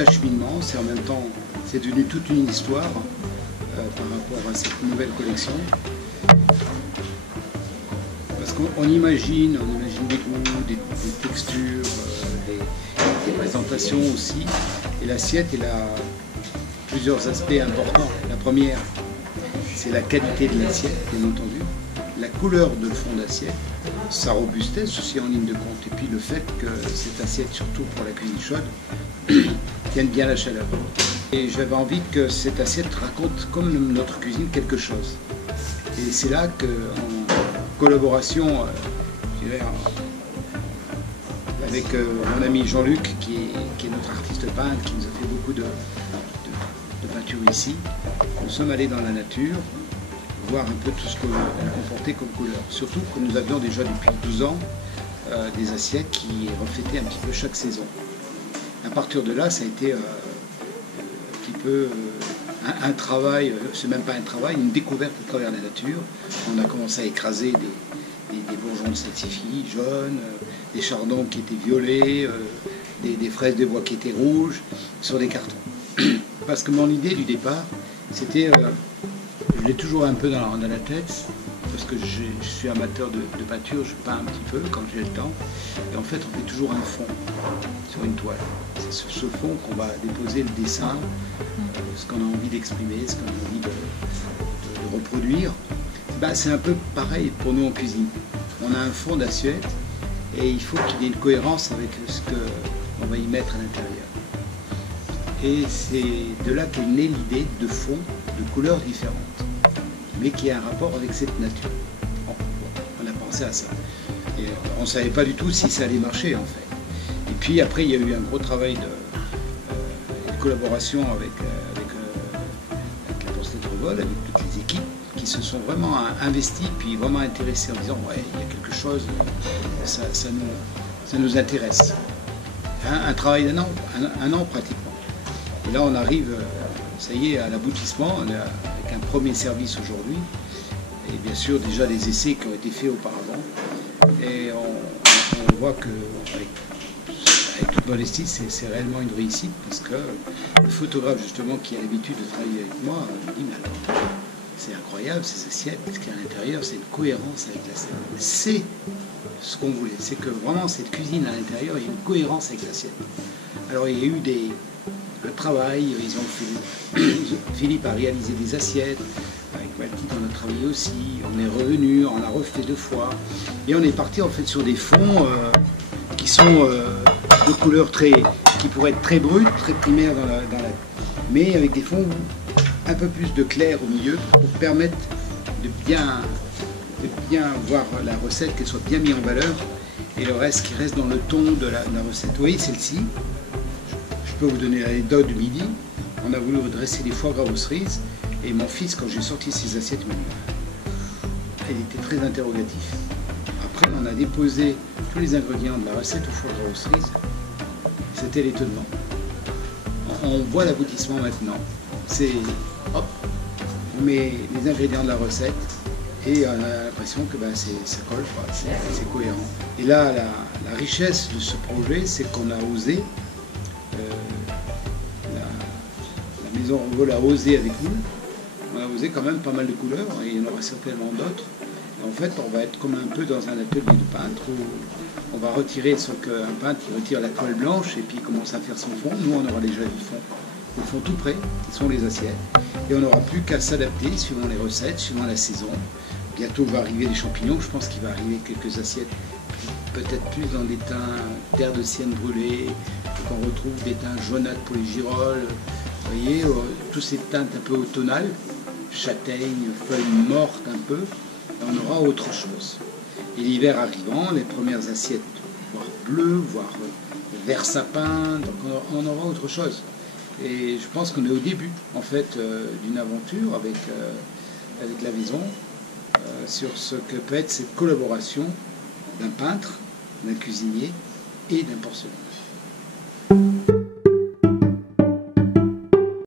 un cheminement, c'est en même temps, c'est devenu toute une histoire par rapport à cette nouvelle collection. Parce qu'on imagine des goûts, des textures, des présentations aussi. Et l'assiette, elle a plusieurs aspects importants. La première, c'est la qualité de l'assiette, bien entendu. La couleur de fond d'assiette, sa robustesse aussi en ligne de compte. Et puis le fait que cette assiette, surtout pour la cuisine chaude, tienne bien la chaleur. Et j'avais envie que cette assiette raconte, comme notre cuisine, quelque chose. Et c'est là qu'en collaboration, je dirais, avec mon ami Jean-Luc, qui est notre artiste peintre, qui nous a fait beaucoup de peinture ici, nous sommes allés dans la nature, voir un peu tout ce qu'elle comportait comme couleur. Surtout que nous avions déjà depuis 12 ans des assiettes qui reflétaient un petit peu chaque saison. À partir de là, ça a été un petit peu un travail, c'est même pas un travail, une découverte à travers la nature. On a commencé à écraser des bourgeons de salsifis jaunes, des chardons qui étaient violets, des fraises de bois qui étaient rouges, sur des cartons. Parce que mon idée du départ, c'était, je l'ai toujours un peu dans la tête, parce que je suis amateur de peinture, je peins un petit peu quand j'ai le temps, et en fait on fait toujours un fond sur une toile. C'est sur ce fond qu'on va déposer le dessin, ce qu'on a envie d'exprimer, ce qu'on a envie de reproduire. Ben, c'est un peu pareil pour nous en cuisine. On a un fond d'assiette et il faut qu'il y ait une cohérence avec ce qu'on va y mettre à l'intérieur. Et c'est de là qu'est née l'idée de fond de couleurs différentes, mais qui a un rapport avec cette nature. Bon, on a pensé à ça. Et on ne savait pas du tout si ça allait marcher en fait. Et puis après, il y a eu un gros travail de collaboration avec la Poste Métropole, avec toutes les équipes qui se sont vraiment investies, puis vraiment intéressées en disant ouais, il y a quelque chose, ça nous intéresse. Un travail d'un an pratiquement. Et là, on arrive, ça y est, à l'aboutissement, avec un premier service aujourd'hui, et bien sûr déjà des essais qui ont été faits auparavant. Et on voit que, avec toute modestie, c'est réellement une réussite, parce que le photographe justement qui a l'habitude de travailler avec moi me dit mais alors, c'est incroyable ces assiettes, parce qu'à l'intérieur c'est une cohérence avec l'assiette. C'est ce qu'on voulait, c'est que vraiment cette cuisine à l'intérieur, il y a une cohérence avec l'assiette. Alors il y a eu un travail, Philippe a réalisé des assiettes, avec Mathilde on a travaillé aussi, on est revenu, on a refait 2 fois, et on est parti en fait sur des fonds qui sont de couleurs qui pourraient être très brutes, très primaires mais avec des fonds un peu plus de clair au milieu pour permettre de bien voir la recette, qu'elle soit bien mise en valeur, et le reste qui reste dans le ton de la recette. Vous voyez celle-ci, je peux vous donner l'anecdote du midi, on a voulu redresser des foie gras aux cerises, et mon fils, quand j'ai sorti ses assiettes, il était très interrogatif. Après, on a déposé tous les ingrédients de la recette au foie gras aux cerises, c'était l'étonnement. On voit l'aboutissement maintenant, c'est hop, on met les ingrédients de la recette, et on a l'impression que ça colle, c'est cohérent. Et là, la richesse de ce projet, c'est qu'on a osé, la Maison Revol a osé avec nous, on a osé quand même pas mal de couleurs, et il y en aura certainement d'autres. Et en fait, on va être comme un peu dans un atelier de peintre, où on va retirer, sauf qu'un peintre il retire la toile blanche, et puis il commence à faire son fond. Nous, on aura déjà du fond tout prêt, qui sont les assiettes, et on n'aura plus qu'à s'adapter suivant les recettes, suivant la saison. Bientôt va arriver les champignons, je pense qu'il va arriver quelques assiettes, peut-être plus dans des teints terre de sienne brûlée, qu'on retrouve des teints jaunâtres pour les girolles, vous voyez, toutes ces teintes un peu automnales, châtaigne, feuilles mortes un peu, et on aura autre chose. Et l'hiver arrivant, les premières assiettes, voire bleues, voire vert sapin, donc on aura autre chose. Et je pense qu'on est au début, en fait, d'une aventure avec la maison, sur ce que peut être cette collaboration d'un peintre, d'un cuisinier et d'un porcelain.